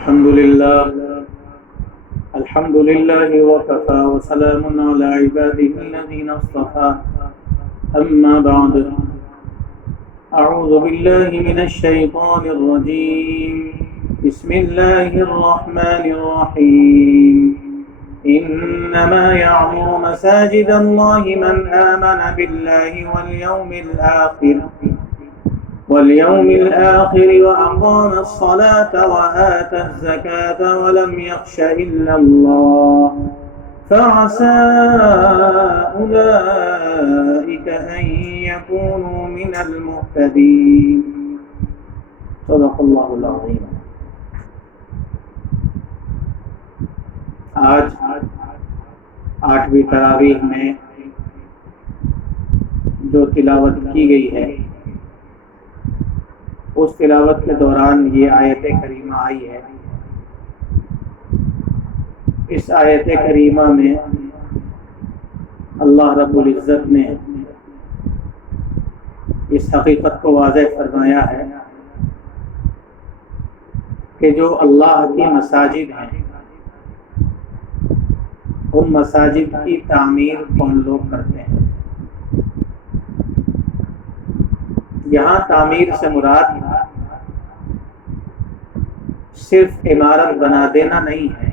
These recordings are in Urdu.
الحمد لله وكفى وسلام على عباده الذين اصطفى أما بعد أعوذ بالله من الشيطان الرجيم بسم الله الرحمن الرحيم إنما يعمر مساجد الله من آمن بالله واليوم الآخر وأقام الصلاة وآتى الزكاة ولم يخش إلا الله فعسى أولئك أن يكونوا من المهتدين صدق الله العظيم۔ آج 8ویں تراویح میں جو تلاوت کی گئی ہے اس تلاوت کے دوران یہ آیت کریمہ آئی ہے۔ اس آیت کریمہ میں اللہ رب العزت نے اس حقیقت کو واضح فرمایا ہے کہ جو اللہ کی مساجد ہیں ان مساجد کی تعمیر کون لوگ کرتے ہیں۔ یہاں تعمیر سے مراد صرف عمارت بنا دینا نہیں ہے،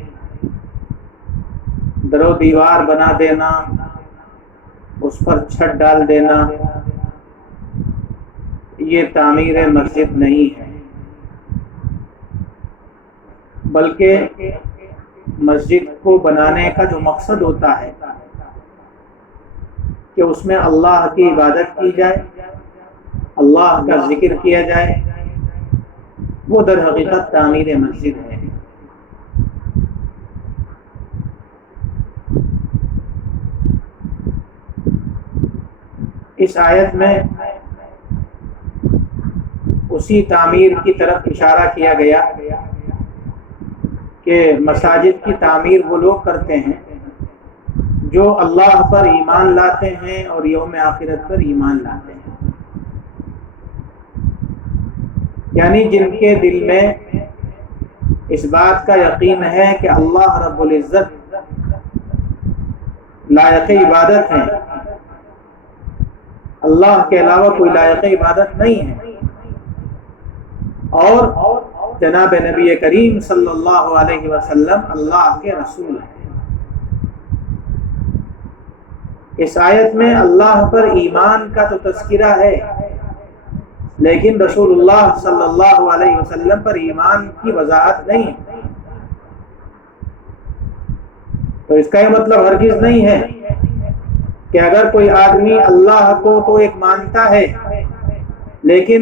در و دیوار بنا دینا، اس پر چھت ڈال دینا، یہ تعمیر مسجد نہیں ہے، بلکہ مسجد کو بنانے کا جو مقصد ہوتا ہے کہ اس میں اللہ کی عبادت کی جائے، اللہ کا ذکر کیا جائے، وہ در حقیقت تعمیر مسجد ہے۔ اس آیت میں اسی تعمیر کی طرف اشارہ کیا گیا کہ مساجد کی تعمیر وہ لوگ کرتے ہیں جو اللہ پر ایمان لاتے ہیں اور یوم آخرت پر ایمان لاتے ہیں، یعنی جن کے دل میں اس بات کا یقین ہے کہ اللہ رب العزت لائق عبادت ہے، اللہ کے علاوہ کوئی لائق عبادت نہیں ہے، اور جناب نبی کریم صلی اللہ علیہ وسلم اللہ کے رسول ہیں۔ اس آیت میں اللہ پر ایمان کا تو تذکرہ ہے، لیکن رسول اللہ صلی اللہ علیہ وسلم پر ایمان کی وضاحت نہیں ہے۔ تو اس کا یہ مطلب ہرگز نہیں ہے کہ اگر کوئی آدمی اللہ کو تو ایک مانتا ہے لیکن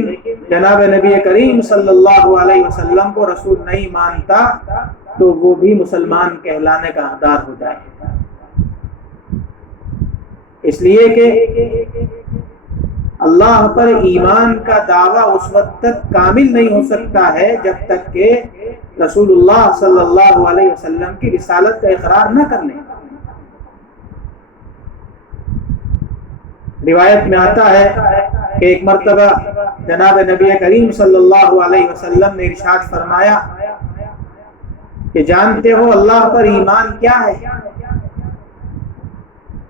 جناب نبی کریم صلی اللہ علیہ وسلم کو رسول نہیں مانتا تو وہ بھی مسلمان کہلانے کا حقدار ہو جائے، اس لیے کہ اللہ پر ایمان کا دعویٰ اس وقت تک کامل نہیں ہو سکتا ہے جب تک کہ رسول اللہ صلی اللہ علیہ وسلم کی رسالت کا اقرار نہ کر لیں۔ روایت میں آتا ہے کہ ایک مرتبہ جناب نبی کریم صلی اللہ علیہ وسلم نے ارشاد فرمایا کہ جانتے ہو اللہ پر ایمان کیا ہے؟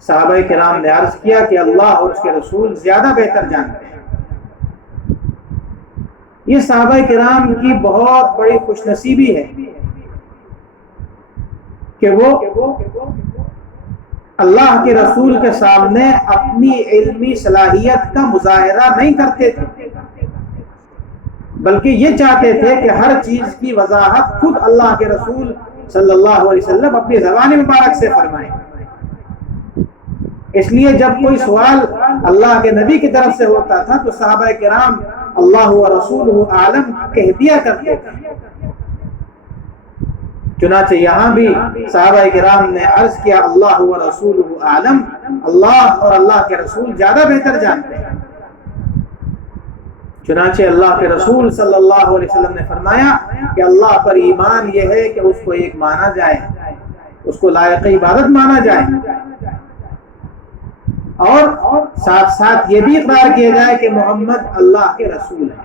صحابہ کرام نے عرض کیا کہ اللہ اور اس کے رسول زیادہ بہتر جانتے ہیں۔ یہ صحابہ کرام کی بہت بڑی خوش نصیبی ہے کہ وہ اللہ کے رسول کے سامنے اپنی علمی صلاحیت کا مظاہرہ نہیں کرتے تھے، بلکہ یہ چاہتے تھے کہ ہر چیز کی وضاحت خود اللہ کے رسول صلی اللہ علیہ وسلم اپنی زبان مبارک سے فرمائیں۔ اس لیے جب کوئی سوال اللہ کے نبی کی طرف سے ہوتا تھا تو صحابہ کرام اللہ و رسولہ عالم کہہ دیا کرتے تھے۔ چنانچہ یہاں بھی صحابہ کرام نے عرض کیا اللہ و رسولہ عالم، اللہ اور اللہ کے رسول زیادہ بہتر جانتے ہیں۔ چنانچہ اللہ کے رسول صلی اللہ علیہ وسلم نے فرمایا کہ اللہ پر ایمان یہ ہے کہ اس کو ایک مانا جائے، اس کو لائق عبادت مانا جائے، اور ساتھ ساتھ یہ بھی اقرار کیا جائے کہ محمد اللہ کے رسول ہیں۔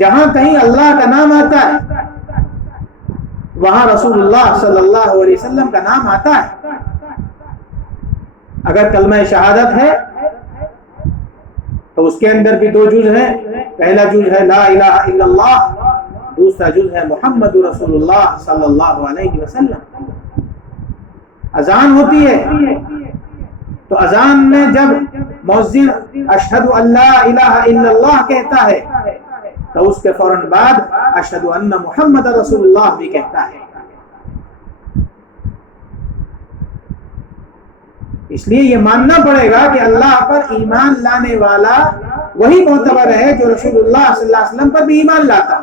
جہاں کہیں اللہ کا نام آتا ہے وہاں رسول اللہ صلی اللہ علیہ وسلم کا نام آتا ہے. اگر کلمہ شہادت ہے تو اس کے اندر بھی دو جز ہیں. پہلا جز ہے لا الہ الا اللہ، دوسرا جز ہے محمد رسول اللہ صلی اللہ علیہ وسلم. اذان ہوتی ہے تو اذان میں جب مؤذن اشہد ان لا الہ الا اللہ کہتا ہے تو اس کے فوراً بعد اشہد ان محمد رسول اللہ بھی کہتا ہے. اس لیے یہ ماننا پڑے گا کہ اللہ پر ایمان لانے والا وہی معتبر ہے جو رسول اللہ صلی اللہ علیہ وسلم پر بھی ایمان لاتا.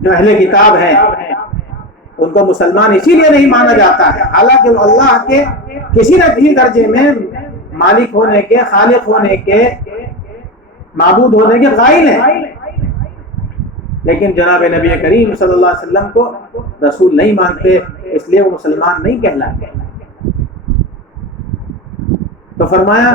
جو اہل کتاب ہیں ان کو مسلمان اسی لیے نہیں مانا جاتا ہے، حالانکہ وہ اللہ کے کسی نہ کسی درجے میں مالک ہونے کے، خالق ہونے کے، معبود ہونے کے قائل ہیں، لیکن جناب نبی کریم صلی اللہ علیہ وسلم کو رسول نہیں مانتے، اس لیے وہ مسلمان نہیں کہلاتے. تو فرمایا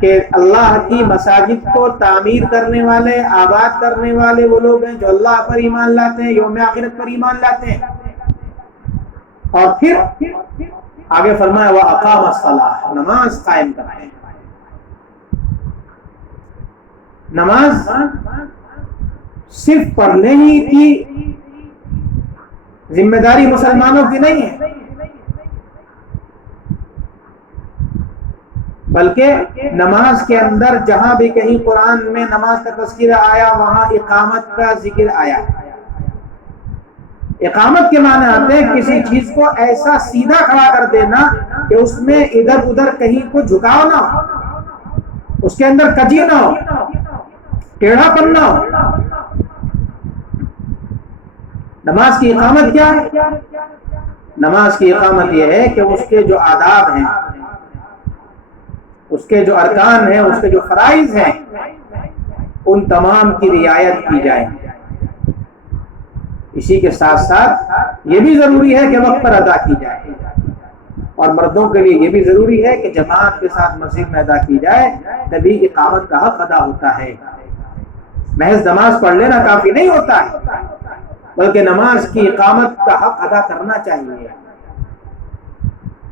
کہ اللہ کی مساجد کو تعمیر کرنے والے، آباد کرنے والے وہ لوگ ہیں جو اللہ پر ایمان لاتے ہیں، یوم آخرت پر ایمان لاتے ہیں. اور پھر آگے فرمایا وَأَقَامَ الصَّلَاةَ، نماز قائم کرتے ہیں. نماز صرف پڑھنے ہی کی ذمہ داری مسلمانوں کی نہیں ہے، بلکہ نماز کے اندر جہاں بھی کہیں قرآن میں نماز کا تذکرہ آیا وہاں اقامت کا ذکر آیا. اقامت کے معنی آتے ہیں کسی چیز کو ایسا سیدھا کھڑا کر دینا کہ اس میں ادھر ادھر کہیں کو جھکاؤ نہ ہو، اس کے اندر کجی نہ ہو، ٹیڑھا پن نہ ہو. نماز کی اقامت کیا ہے؟ نماز کی اقامت یہ ہے کہ اس کے جو آداب ہیں، اس کے جو ارکان ہیں، اس کے جو فرائض ہیں، ان تمام کی رعایت کی جائے. اسی کے ساتھ ساتھ یہ بھی ضروری ہے کہ وقت پر ادا کی جائے، اور مردوں کے لیے یہ بھی ضروری ہے کہ جماعت کے ساتھ مسجد میں ادا کی جائے، تبھی اقامت کا حق ادا ہوتا ہے. محض نماز پڑھ لینا کافی نہیں ہوتا ہے، بلکہ نماز کی اقامت کا حق ادا کرنا چاہیے.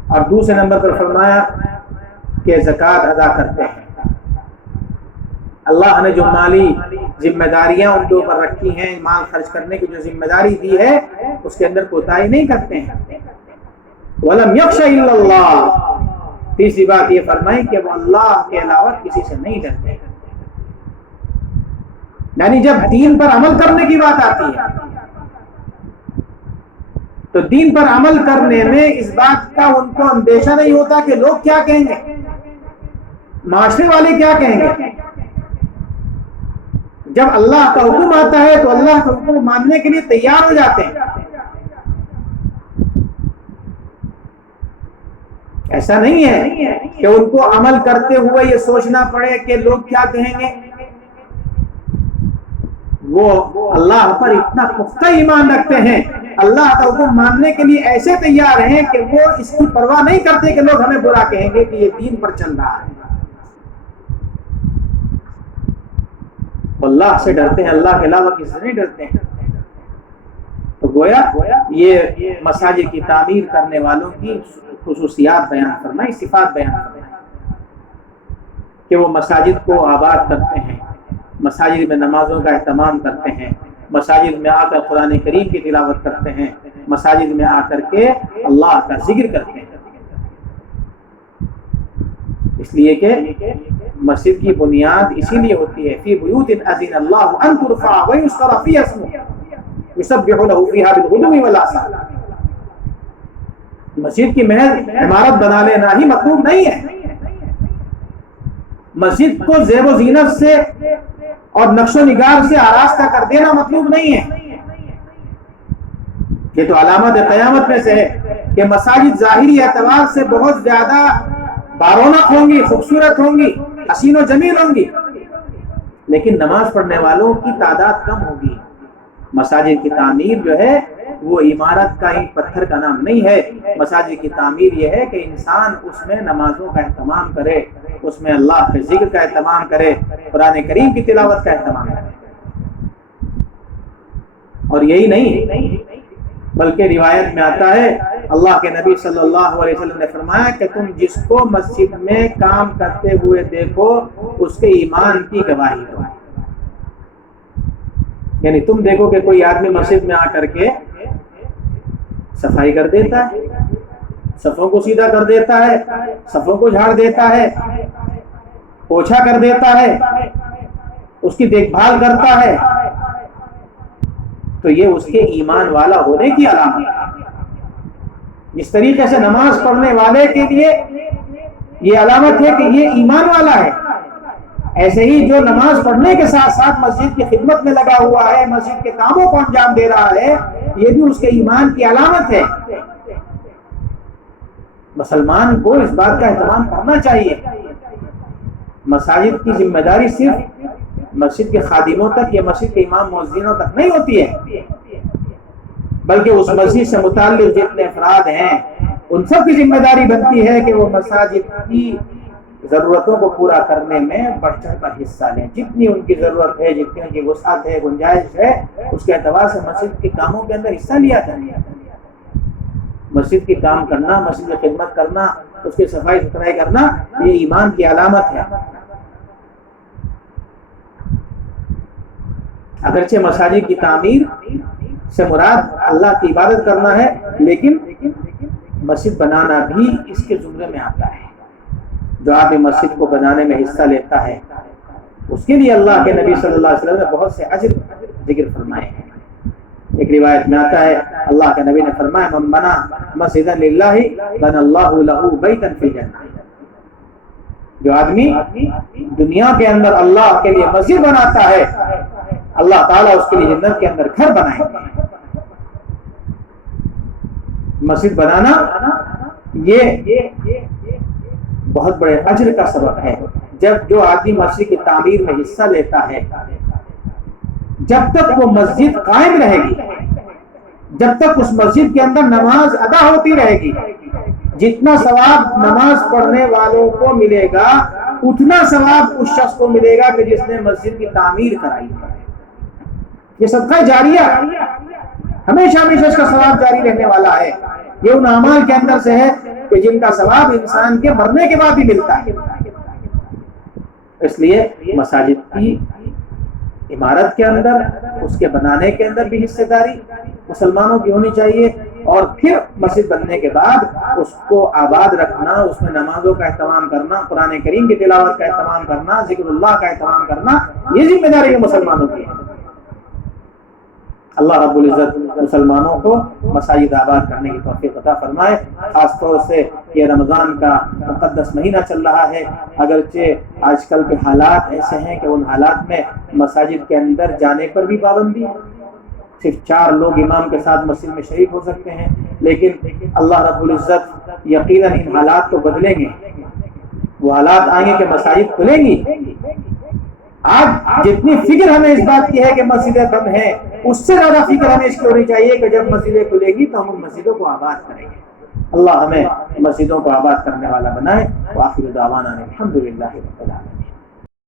اور دوسرے نمبر پر فرمایا کہ زکوٰۃ ادا کرتے ہیں. اللہ نے جو مالی ذمہ داریاں ان کے اوپر رکھی ہیں، مال خرچ کرنے کی جو ذمہ داری دی ہے، اس کے اندر کوتاہی نہیں کرتے ہیں. وَلَمْ يَخْشَ إِلَّا اللَّهَ، تیسری بات یہ فرمائی کہ وہ اللہ کے علاوہ کسی سے نہیں ڈرتے. یعنی جب دین پر عمل کرنے کی بات آتی ہے تو دین پر عمل کرنے میں اس بات کا ان کو اندیشہ نہیں ہوتا کہ لوگ کیا کہیں گے، معاشرے والے کیا کہیں گے. جب اللہ کا حکم آتا ہے تو اللہ کا حکم ماننے کے لیے تیار ہو جاتے ہیں. ایسا نہیں ہے کہ ان کو عمل کرتے ہوئے یہ سوچنا پڑے کہ لوگ کیا کہیں گے. وہ اللہ پر اتنا پختہ ایمان رکھتے ہیں، اللہ کا حکم ماننے کے لیے ایسے تیار ہیں کہ وہ اس کی پرواہ نہیں کرتے کہ لوگ ہمیں برا کہیں گے کہ یہ دین پر چل رہا ہے. اللہ سے ڈرتے ہیں، اللہ کے علاوہ کسی سے نہیں ڈرتے ہیں. تو گویا یہ مساجد کی تعمیر کرنے والوں کی خصوصیات بیان کرنا، صفات بیان کرنا کہ وہ مساجد کو آباد کرتے ہیں، مساجد میں نمازوں کا اہتمام کرتے ہیں، مساجد میں آ کر قرآن کریم کی تلاوت کرتے ہیں، مساجد میں آ کر کے اللہ کا ذکر کرتے ہیں. اس لیے کہ مسجد کی بنیاد اسی لیے ہوتی ہے فی بیوت اذن اللہ ان ترفع ویذکر فیہا اسمہ یسبح لہ فیہا بالغدو والآصال. مسجد کی محض عمارت بنا لینا ہی مطلوب نہیں ہے. مسجد کو زیب و زینت سے اور نقش و نگار سے آراستہ کر دینا مطلوب نہیں ہے. یہ تو علامت قیامت میں سے ہے کہ مساجد ظاہری اعتبار سے بہت زیادہ بارونق ہوں گی، خوبصورت ہوں گی، حسین و جمیل ہوں گی، لیکن نماز پڑھنے والوں کی تعداد کم ہوگی. مساجد کی تعمیر جو ہے وہ عمارت کا اینٹ پتھر کا نام نہیں ہے۔ مساجد کی تعمیر یہ ہے کہ انسان اس میں نمازوں کا اہتمام کرے، اس میں اللہ کے ذکر کا اہتمام کرے، قرآن کریم کی تلاوت کا اہتمام کرے۔ اور یہی نہیں بلکہ روایت میں آتا ہے اللہ کے نبی صلی اللہ علیہ وسلم نے فرمایا کہ تم جس کو مسجد میں کام کرتے ہوئے دیکھو اس کے ایمان کی گواہی دو۔ یعنی تم دیکھو کہ کوئی آدمی مسجد میں آ کر کے صفائی کر دیتا ہے، صفوں کو سیدھا کر دیتا ہے، صفوں کو جھاڑ دیتا ہے، پوچھا کر دیتا ہے، اس کی دیکھ بھال کرتا ہے، تو یہ اس کے ایمان والا ہونے کی علامت ہے۔ جس طریقے سے نماز پڑھنے والے کے لیے یہ علامت ہے کہ یہ ایمان والا ہے، ایسے ہی جو نماز پڑھنے کے ساتھ ساتھ مسجد کی خدمت میں لگا ہوا ہے، مسجد کے کاموں کو انجام دے رہا ہے، یہ بھی اس کے ایمان کی علامت ہے۔ مسلمان کو اس بات کا اہتمام کرنا چاہیے۔ مساجد کی ذمہ داری صرف مسجد کے خادموں تک یا مسجد کے امام مؤذنوں تک نہیں ہوتی ہے، بلکہ اس مسجد سے متعلق جتنے افراد ہیں ان سب کی ذمہ داری بنتی ہے کہ وہ مساجد کی ضرورتوں کو پورا کرنے میں بڑھ چڑھ کر حصہ لیں۔ جتنی ان کی ضرورت ہے، جتنی ان کی وسعت ہے، گنجائش ہے، اس کے اعتبار سے مسجد کے کاموں کے اندر حصہ لیا جائے۔ مسجد کے کام کرنا، مسجد کی خدمت کرنا، اس کی صفائی ستھرائی کرنا، یہ ایمان کی علامت ہے۔ اگرچہ مساجد کی تعمیر سے مراد اللہ کی عبادت کرنا ہے، لیکن مسجد بنانا بھی اس کے زمرے میں آتا ہے۔ جو آدمی مسجد کو بنانے میں حصہ لیتا ہے اس کے لیے اللہ کے نبی صلی اللہ علیہ وسلم نے بہت سے اجر ذکر فرمائے ہیں۔ ایک روایت میں آتا ہے اللہ کے نبی نے فرمایا من بنا مسجدا للہ بنى اللہ لہ بیتا فی الجنہ۔ جو آدمی دنیا کے اندر اللہ کے لیے مسجد بناتا ہے، اللہ تعالیٰ اس کے لیے جنت کے اندر گھر بنائیں گے۔ مسجد بنانا یہ بہت بڑے اجر کا سبب ہے۔ جب جو آدمی مسجد کی تعمیر میں حصہ لیتا ہے، جب تک وہ مسجد قائم رہے گی، جب تک اس مسجد کے اندر نماز ادا ہوتی رہے گی، جتنا ثواب نماز پڑھنے والوں کو ملے گا اتنا ثواب اس شخص کو ملے گا کہ جس نے مسجد کی تعمیر کرائی۔ یہ صدقہ جاریہ ہمیشہ ہمیشہ اس کا ثواب جاری رہنے والا ہے۔ یہ ان اعمال کے اندر سے ہے کہ جن کا ثواب انسان کے مرنے کے بعد ہی ملتا ہے۔ اس لیے مساجد کی عمارت کے اندر، اس کے بنانے کے اندر بھی حصہ داری مسلمانوں کی ہونی چاہیے، اور پھر مسجد بننے کے بعد اس کو آباد رکھنا، اس میں نمازوں کا اہتمام کرنا، قرآن کریم کی تلاوت کا اہتمام کرنا، ذکر اللہ کا اہتمام کرنا، یہ ذمہ داری ہے مسلمانوں کی۔ اللہ رب العزت مسلمانوں کو مساجد آباد کرنے کی توفیق عطا فرمائے۔ خاص طور سے یہ رمضان کا مقدس مہینہ چل رہا ہے، اگرچہ آج کل کے حالات ایسے ہیں کہ ان حالات میں مساجد کے اندر جانے پر بھی پابندی ہے، صرف 4 لوگ امام کے ساتھ مسجد میں شریک ہو سکتے ہیں، لیکن اللہ رب العزت یقیناً ان حالات کو بدلیں گے۔ وہ حالات آئیں گے کہ مساجد کھلیں گی۔ آج جتنی فکر ہمیں اس بات کی ہے کہ مسجدیں کم ہیں، اس سے زیادہ فکر ہمیں اس کی ہونی چاہیے کہ جب مسجدیں کھلے گی تو ہم ان مسجدوں کو آباد کریں گے۔ اللہ ہمیں مسجدوں کو آباد کرنے والا بنائے۔ وآخر دعوانا الحمدللہ رب العالمین۔